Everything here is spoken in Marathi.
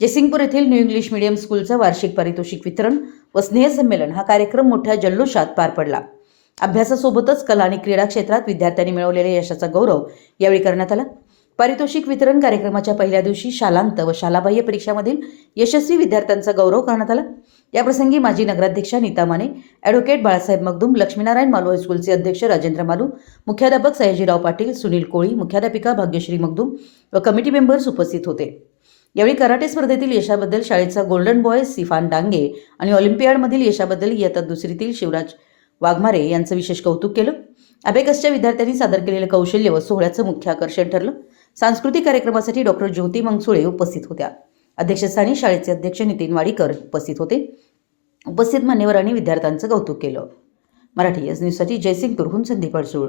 जयसिंगपूर येथील न्यू इंग्लिश मीडियम स्कूलचं वार्षिक पारितोषिक वितरण व स्नेहसंमेलन हा कार्यक्रम मोठ्या जल्लोषात पार पडला. अभ्यासासोबतच कला आणि क्रीडा क्षेत्रात विद्यार्थ्यांनी मिळवलेल्या यशाचा गौरव यावेळी करण्यात आला. पारितोषिक वितरण कार्यक्रमाच्या पहिल्या दिवशी शालांत व शालाबाह्य परीक्षामधील यशस्वी विद्यार्थ्यांचा गौरव करण्यात आला. याप्रसंगी माजी नगराध्यक्षा नीता माने ॲडव्होकेट बाळासाहेब मगदुम लक्ष्मीनारायण मालू हायस्कूलचे अध्यक्ष राजेंद्र मालू मुख्याध्यापक सयाजीराव पाटील सुनील कोळी मुख्याध्यापिका भाग्यश्री मगदुम व कमिटी मेंबर्स उपस्थित होते. यावेळी कराटे स्पर्धेतील यशाबद्दल शाळेचा गोल्डन बॉय सिफान डांगे आणि ऑलिम्पियाडमधील यशाबद्दल इयत्ता दुसरीतील शिवराज वाघमारे यांचं विशेष कौतुक केलं. अबेकसच्या विद्यार्थ्यांनी सादर केलेलं कौशल्य व सोहळ्याचं मुख्य आकर्षण ठरलं. सांस्कृतिक कार्यक्रमासाठी डॉक्टर ज्योती मंगसुळे उपस्थित होत्या. अध्यक्षस्थानी शाळेचे अध्यक्ष नितीन वाडीकर उपस्थित होते. उपस्थित मान्यवरांनी विद्यार्थ्यांचं कौतुक केलं. मराठी एस न्यूजसाठी जयसिंगपूरहून संदीप अडसूळ.